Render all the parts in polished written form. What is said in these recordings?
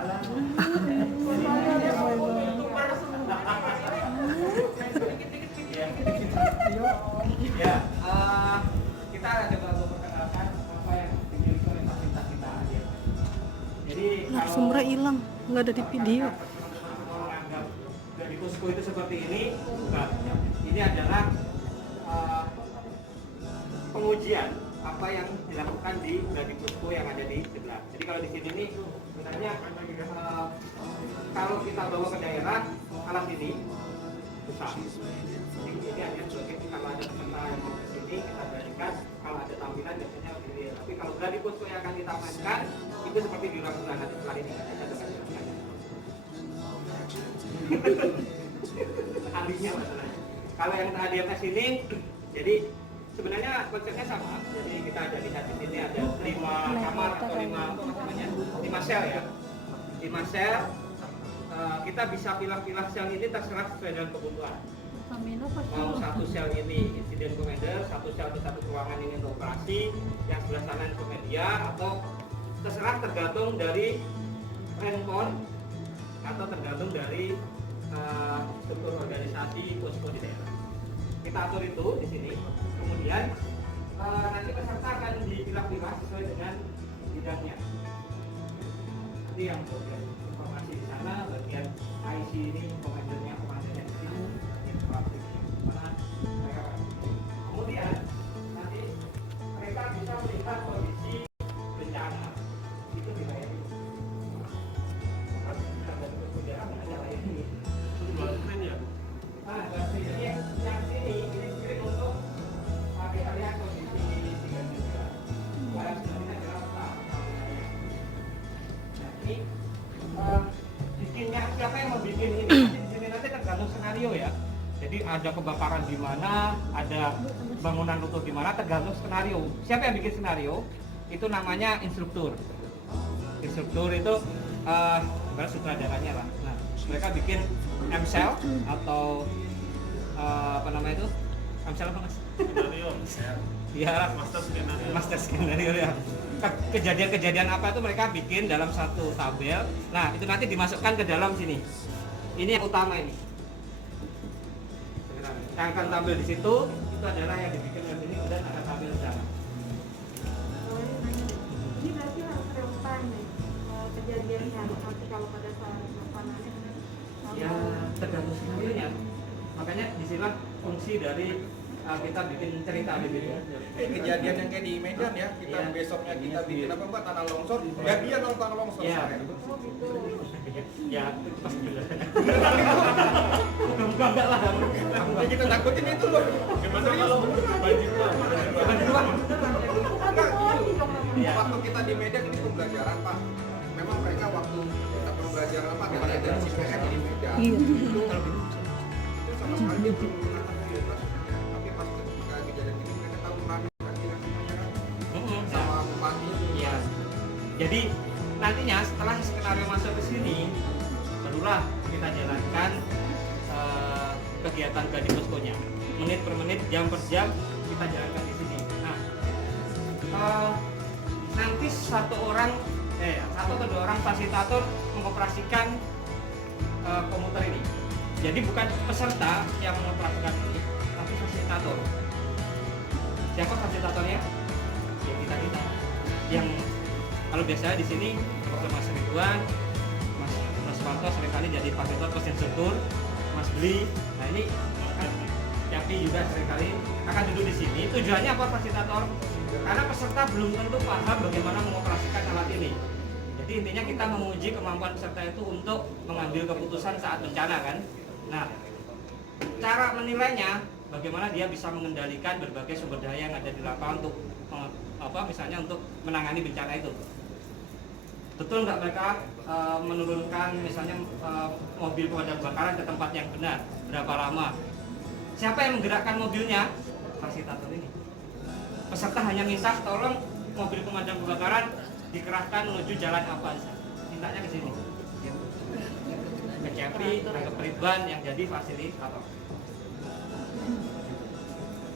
Ya, kita ada baru perkenalkan apa yang dimiliki oleh fasilitas kita. Jadi Narasumbernya hilang, nggak ada di video. menganggap dari posko itu seperti ini, bukan. Ini adalah pengujian apa yang dilakukan di Gladi Posko yang ada di sebelah. Jadi kalau di sini nih sebenarnya kalau kita bawa ke daerah alat ini susah. Jadi ini hanya sebagai kalau ada peserta yang mau ke sini kita berikan, kalau ada tampilan biasanya begini. Tapi kalau Gladi Posko yang akan kita mainkan itu seperti di lakukan nanti setelah ini kita akan jelaskan. Alihnya masalahnya. Kalau yang ADMS ini jadi sebenarnya konsepnya sama. Jadi kita ada lihat di sini ada 5 kamar atau 5 sel ya. 5 sel. Kita bisa pilah-pilah sel ini terserah sesuai dengan kebutuhan. Mau satu sel ini insiden commander, satu sel atau satu ruangan ini untuk operasi, yang sebelah sana untuk media, atau terserah tergantung dari handphone atau tergantung dari struktur organisasi posko di daerah. Kita atur itu di sini. Kemudian nanti peserta akan dipilah-pilah sesuai dengan bidangnya. Nanti yang bagian informasi di sana, bagian IC ini komandannya di sini, informasi di mana mereka. Kemudian nanti mereka bisa melihat kondisi bencana itu di layar ini. Yang sini ini script untuk kita lihat kondisi tiga juga. Barang sebenarnya adalah nah, ini bikinnya siapa yang mau bikin ini? Di sini nanti tergantung skenario ya. Jadi ada kebakaran di mana, ada bangunan runtuh di mana, tergantung skenario. Siapa yang bikin skenario? Itu namanya instruktur. Instruktur itu sutradaranya lah. Nah, mereka bikin MCell atau apa namanya itu? MCell apa mas? Skenario, Ya, master skenario ya. Kejadian-kejadian apa itu mereka bikin dalam satu tabel. Nah, itu nanti dimasukkan ke dalam sini. Ini yang utama ini. Yang akan tampil di situ itu adalah yang dibikin oleh ini dan ada tabel di sana. Ini berarti harus real time nih kejadiannya nanti kalau pada saat panasnya. Ya, tergantung skenario-nya. Makanya disinilah fungsi dari kita bikin cerita di video. Kejadian yang kayak di Medan ya, kita Iya. besoknya kita bikin apa mbak, tanah longsor, jadian dong tanah longsor. Iya. Ya, itu pasti juga. Bukan enggak lah. Ya kita takutin itu loh. Gimana kalau banjir Pak? Enggak, Iya. waktu kita di Medan ini pembelajaran pak. Memang mereka waktu kita pembelajaran apa, kita ada dari CPM di Medan. Iya. Itu sama sekali dia belum menggunakan fasilitas. Tapi pas ketika kejadian ini mereka tahu kami lagi sama bupati. Iya. Jadi nantinya setelah skenario masuk ke sini, barulah kita jalankan kegiatan Gladi Poskonya. Menit per menit, jam per jam kita jalankan di sini. Nah, nanti satu atau dua orang fasilitator mengoperasikan komuter ini. Jadi bukan peserta yang mengoperasikan ini, tapi fasilitator. Siapa fasilitatornya? Ya kita. Yang kalau biasanya di sini Mas Ridwan, Mas Farto seringkali jadi fasilitator plus instruktur, Mas Beli. Nah ini Yapi juga seringkali akan duduk di sini. Tujuannya apa fasilitator? Karena peserta belum tentu paham bagaimana mengoperasikan alat ini. Jadi intinya kita menguji kemampuan peserta itu untuk mengambil keputusan saat bencana kan. Nah, cara menilainya bagaimana dia bisa mengendalikan berbagai sumber daya yang ada di lapangan untuk misalnya untuk menangani bencana itu. Betul nggak mereka menurunkan misalnya mobil pemadam kebakaran ke tempat yang benar? Berapa lama? Siapa yang menggerakkan mobilnya? Fasilitator ini. Peserta hanya minta tolong mobil pemadam kebakaran dikerahkan menuju jalan apa? Mintanya ke sini. Ke Cepi, ke Ridwan yang jadi fasilitator.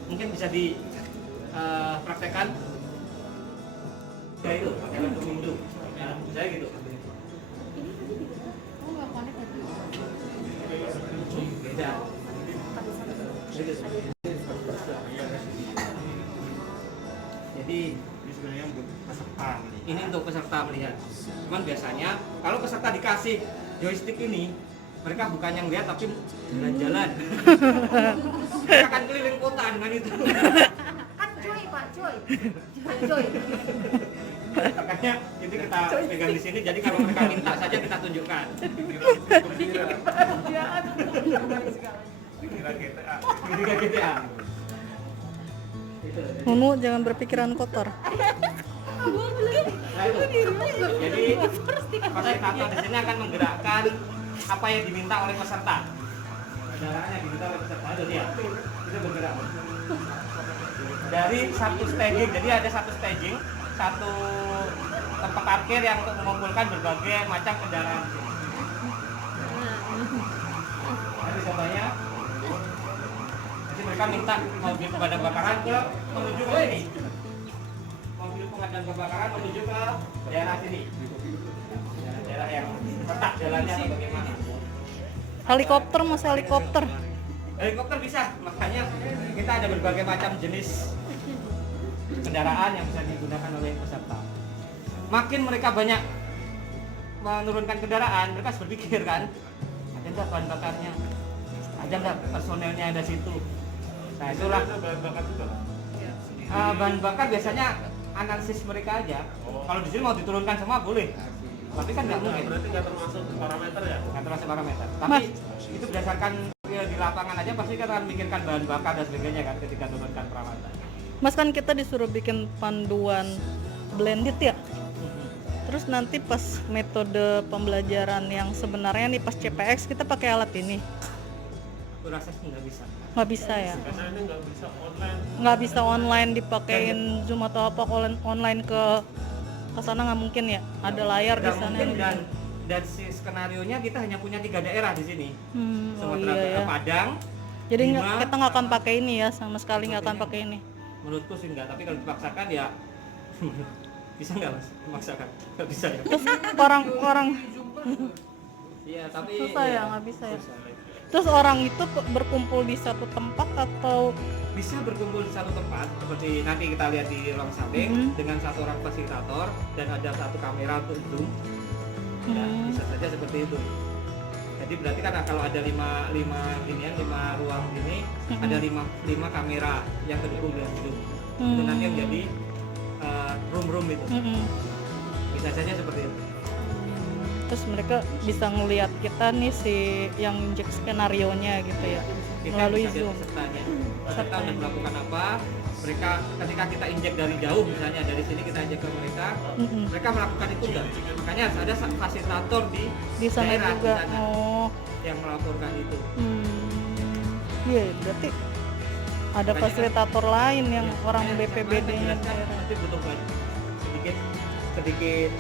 Mungkin bisa dipraktekkan. Ya itu, pakai lagu Hindu. Saya gitu. Ini peserta melihat. Cuman biasanya kalau peserta dikasih joystick ini, mereka bukan yang lihat tapi jalan-jalan. Mereka akan keliling kota dengan itu. Kan cuy Pak, cuy. Cuy. Makanya ini kita pegang di sini. Jadi kalau mereka minta saja kita tunjukkan. Kira GTA. Dikira GTA. Nunu jangan berpikiran kotor. Nah, itu. Jadi fasilitator di sini akan menggerakkan apa yang diminta oleh peserta. Kendaraan yang diminta oleh peserta itu dia. Itu bergerak. Dari satu staging, jadi ada satu staging, satu tempat parkir yang untuk mengumpulkan berbagai macam kendaraan. Jadi contohnya, jadi mereka minta mobil pemadam kebakaran menuju ke ini. Mobil pemadam kebakaran menuju ke daerah sini. Daerah yang retak jalannya atau bagaimana? Helikopter, masih helikopter. Helikopter bisa, makanya kita ada berbagai macam jenis kendaraan yang bisa digunakan oleh peserta. Makin mereka banyak menurunkan kendaraan, mereka harus berpikir kan, ada nggak bahan bakarnya, ada nggak personelnya ada situ. Nah itulah Bahan bakar juga. bahan bakar biasanya analisis mereka aja. Kalau di sini mau diturunkan semua boleh, tapi kan nggak mungkin. Berarti nggak termasuk parameter ya? Nggak termasuk parameter. Tapi itu berdasarkan di lapangan aja pasti kita akan memikirkan bahan bakar dan sebagainya kan ketika turunkan perawatan. Mas, kan kita disuruh bikin panduan blended ya. Terus nanti pas metode pembelajaran yang sebenarnya nih pas CPX kita pakai alat ini. Aku rasa sih nggak bisa. Nggak bisa ya? Karena ini nggak bisa online. Nggak bisa online dipakein Zoom atau apa online ke sana nggak mungkin ya? Ada layar di Nggak sana. mungkin, dan si skenarionya kita hanya punya 3 daerah di sini. Oh Sumatera iya ya. Padang. Jadi Bima, kita nggak akan pakai ini ya, sama sekali nggak akan pakai ini. menurutku sih enggak, tapi kalau dipaksakan ya bisa nggak mas? Memaksakan? Nggak bisa ya? Terus orang-orang Iya, tapi susah ya, iya, nggak bisa ya. susah. Terus orang itu berkumpul di satu tempat atau Bisa berkumpul di satu tempat, seperti nanti kita lihat di ruang samping dengan satu orang fasilitator dan ada satu kamera untuk zoom. Ya, bisa saja seperti itu. Jadi berarti kan kalau ada 5 ruang ini ada 5 kamera yang kedukung dengan zoom. Itu nanti yang jadi room itu. Bisa saja seperti itu. terus mereka bisa ngelihat kita nih si yang injek skenarionya gitu ya Kita melalui bisa lihat Zoom. pesertanya. Peserta udah melakukan apa? Mereka ketika kita injek dari jauh misalnya dari sini kita injek ke mereka, mereka melakukan itu enggak? Makanya harus ada fasilitator Di sana daerah juga. di sana Oh, yang melaporkan itu. iya berarti ada Makanya fasilitator lain yang Ya, orang makanya BPBD-nya jelaskan, daerah. nanti butuh sedikit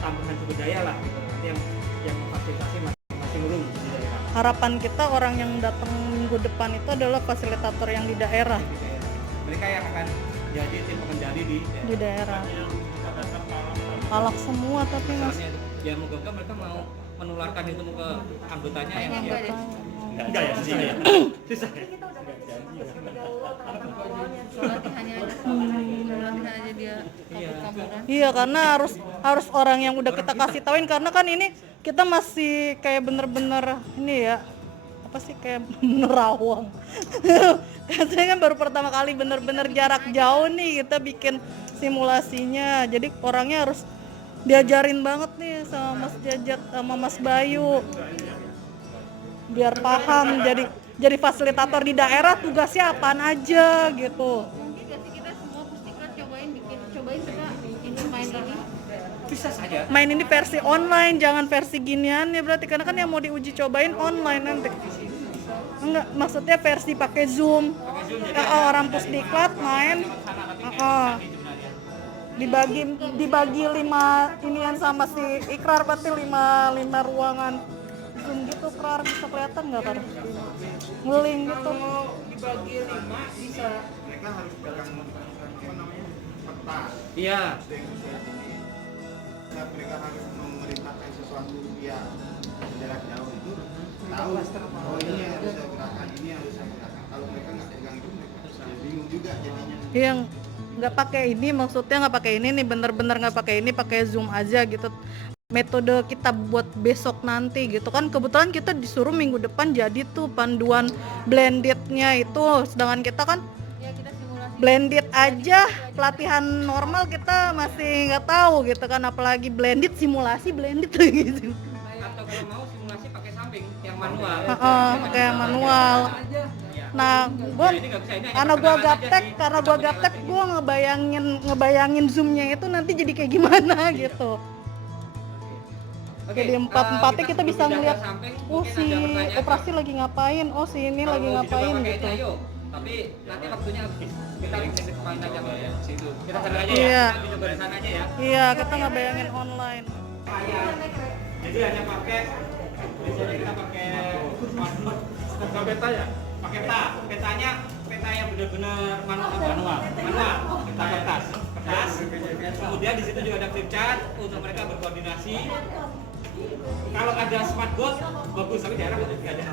tambahan sumber daya lah gitu. Nanti yang memfasilitasi masing-masing room di daerah. Harapan kita orang yang datang minggu depan itu adalah fasilitator yang di daerah. Di daerah. Mereka yang akan jadi tim pengendali di daerah. Di daerah. Yang berdasarkan pengalaman. Palak semua tapi mas. Soalnya ya moga-moga mereka mau menularkan itu ke anggotanya yang Enggak ya, susah ya. susah. Kita udah kasih gaul tahapan awalnya. latihan aja dia Iya. kaburan. Iya karena harus orang yang udah kita kasih tauin karena kan ini kita masih kayak bener-bener ini ya apa sih kayak nerawang. Katanya kan baru pertama kali bener-bener jarak jauh nih kita bikin simulasinya. Jadi orangnya harus diajarin banget nih sama Mas Jajat sama Mas Bayu biar paham jadi fasilitator di daerah tugasnya apaan aja gitu. Mungkin gak sih kita semua Pustika cobain kita ini main ini. Bisa saja. Main ini versi online jangan versi ginian ya berarti karena kan yang mau diuji cobain online nanti. Enggak maksudnya versi pakai Zoom. Orang Pusdiklat main dibagi 5 inian sama si Ikrar berarti 5 ruangan Zoom gitu. Ikrar bisa kelihatan nggak kan ngeling gitu. Kalau dibagi 5 bisa. Mereka harus pegang apa namanya peta. Iya. Saat mereka harus memerintahkan sesuatu ya jarak jauh itu tahu oh ini harus saya gerakan ini harus saya gerakan. Kalau mereka nggak pegang itu mereka bingung juga jadinya. Yang nggak pakai ini, maksudnya nggak pakai ini nih, bener-bener nggak pakai ini, pakai Zoom aja gitu. Metode kita buat besok nanti gitu kan, kebetulan kita disuruh minggu depan jadi tuh panduan blendednya itu, sedangkan kita kan Ya kita simulasi. blended aja pelatihan normal kita masih nggak tahu gitu kan, apalagi blended, simulasi blended gitu. Atau kalau mau simulasi pakai samping yang manual. Pakai yang manual. Ya. Nah, Ya, ini nggak bisa, ini hanya karena gua perkenalan aja gaptek, sih. karena gua gaptek, gua ngebayangin zoomnya itu nanti jadi kayak gimana gitu. Oke, Jadi empat-empatnya kita bisa sebelum ngeliat, pindah ke samping, oh mungkin si ada pertanyaan. operasi lagi ngapain, oh si ini Kalau lagi mau ngapain dicoba pakai gitu. ini, ayo. Tapi nanti waktunya habis. Kita extended point aja Pak, ya. Kita sana aja Iya. ya. Kita coba di sana aja ya. Iya, kita nggak bayangin online. Jadi hanya pakai di sini kita pakai smartphone. Nggak peta ya? Pakai petanya yang benar-benar manual, peta kertas. Kemudian di situ juga ada flip chart untuk mereka berkoordinasi. Kalau ada smartboard bagus, tapi daerah tidak ada.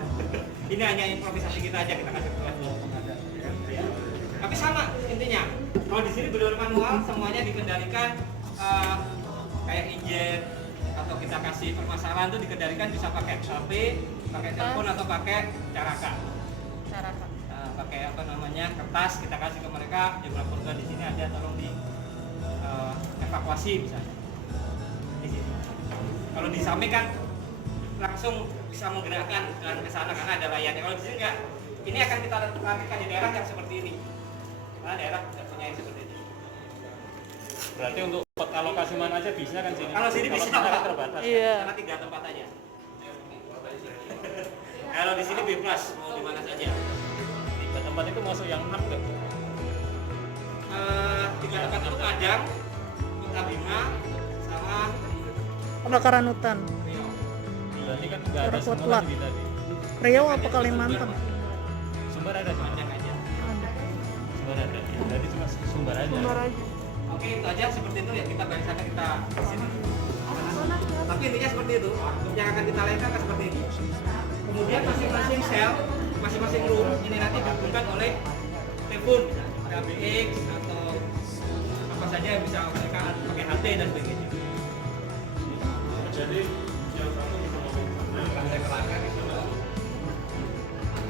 Ini hanya improvisasi kita aja, kita kasih smartboard. Tapi sama intinya. Kalau di sini benar manual, semuanya dikendalikan kayak injet atau kita kasih permasalahan itu dikendalikan bisa pakai HP, pakai telepon atau pakai caraka. Pakai apa namanya kertas, kita kasih ke mereka, dia melaporkan di sini ada, tolong di evakuasi misalnya di sini. Kalau di samping kan langsung bisa menggerakkan ke sana karena ada layarnya. Kalau di sini enggak, ini akan kita latihkan di daerah yang seperti ini. Karena daerah tidak punya yang seperti ini. Berarti untuk alokasi mana aja bisa kan sini? Kalau sini bisa, sana kan Pak. terbatas. Iya. Karena 3 tempat aja. Kalau di sini bebas mau di mana saja. 3 tempat itu masuk yang hub nggak? 3 tempat itu Padang, Kota Bima, sama Kebakaran hutan. Riau. Berarti kan nggak ada Repot semua lah. di tadi. Riau apa Kalimantan? Sumber ada cuma Padang aja. sumber ada. Ya, berarti cuma sumber aja. Oke, itu aja seperti itu ya, kita barisannya kita di sini. Tapi intinya seperti itu. Yang akan kita lakukan kan seperti ini. Kemudian masing-masing sel, masing-masing room ini nanti dihubungkan oleh telepon, misalnya KBX atau apa saja yang bisa mereka pakai HT dan sebagainya. Jadi yang satu bisa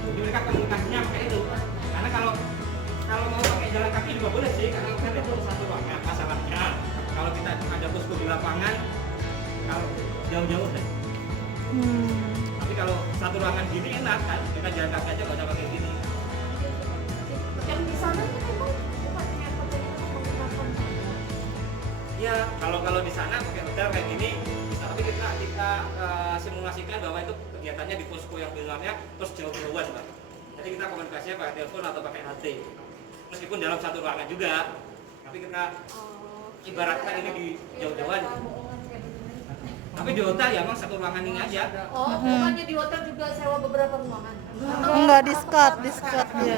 Jadi mereka komunikasinya pakai itu. Karena kalau mau pakai jalan kaki juga boleh sih, karena kan itu satu ruangan. Masalahnya kalau kita ada posko di lapangan, kalau jauh-jauh deh. Tapi kalau satu ruangan gini enak kan, kita jalan kaki aja nggak usah pakai gini. Yang di sana kan emang bukannya hotelnya menggunakan Ya, kalau di sana pakai hotel kayak gini, tapi kita simulasikan bahwa itu kegiatannya di posko yang benarnya terus jauh-jauhan, Pak. Jadi kita komunikasinya pakai telepon atau pakai HT. Meskipun dalam satu ruangan juga, tapi kita ibaratkan ini di jauh-jauhan. Tapi di hotel ya emang satu ruangan ini aja. Oh, bukannya di hotel juga sewa beberapa ruangan? Enggak, diskat ya.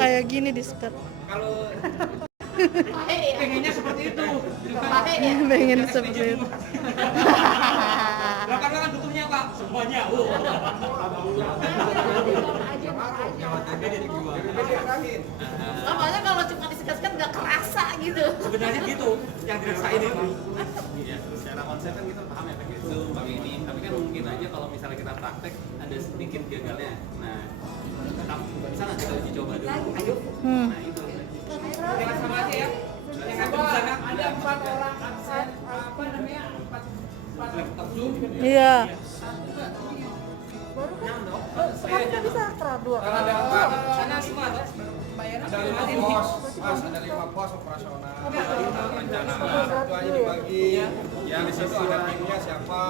Kayak gini diskat. Kalau Pahe ya? pengennya seperti itu. Pahe ya? Pengen seperti itu. Belakang kan butuhnya Pak, semuanya. Oh. Makanya kalau cuma disekat-sekat nggak kerasa gitu. Sebenarnya gitu yang dirasain itu. Iya, secara konsep kan kita paham ya pakai Zoom, pakai ini. Tapi kan mungkin aja kalau misalnya kita praktek ada sedikit gagalnya. Nah, bisa nggak kita uji coba dulu? Ayo, Nah itu. jangan sama aja ya. Yang ada di sana ada 4 orang laptop Zoom. Iya. sekarang bisa ekstra 2. Kalau ada 4 sana semua tuh. Ada 5 pos, Mas, ada 5 pos operasional. Perencanaan itu aja dibagi. Yang di situ ada timnya siapa?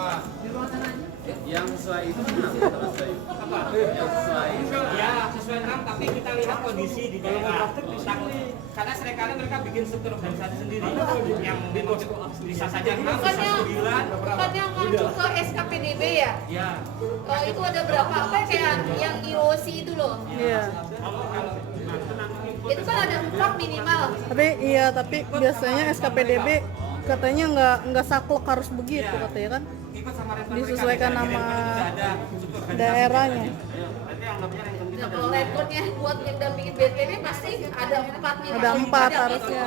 Yang sesuai itu kenapa sesuai? Apa? Yang sesuai. Ya, sesuai RAM tapi kita lihat kondisi di daerah. Karena seringkali mereka bikin struktur organisasi sendiri yang memang bisa saja 6, bisa Bukannya 9. bukannya ngacu ke SKPDB ya? Ya. Oh, itu ada berapa? Apa kayak yang IOC itu loh? Iya. Kalau Itu kan ada 4 minimal. Tapi biasanya SKPDB katanya nggak saklek harus begitu katanya kan. ikut sama respon Disesuaikan mereka. nama Sudah ada supervisor. daerahnya. Berarti anggapnya respon kita Nah, ada kalau rekodnya buat yang dampingin BNPB pasti ada 4-nya. Ada 4 Ada harusnya.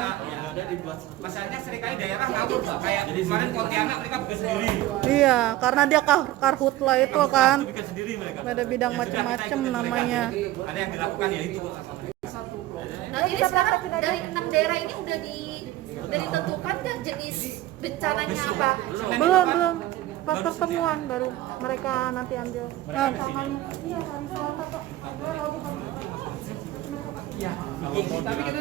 Masalahnya seringkali daerah ngawur Mbak. Kayak kemarin Pontianak mereka bikin sendiri. Iya, karena dia karhutla itu kan. Bikin sendiri mereka. Ada bidang Ya sudah, kita macam-macam ikutin namanya. mereka. Ada yang dilakukan ya itu sama mereka. Nah, ini sekarang dari 6 daerah ini udah ditentukan nggak jenis bencananya apa? Belum. Pas pertemuan baru mereka nanti ambil Nah, iya hari Selasa kok. Tapi kita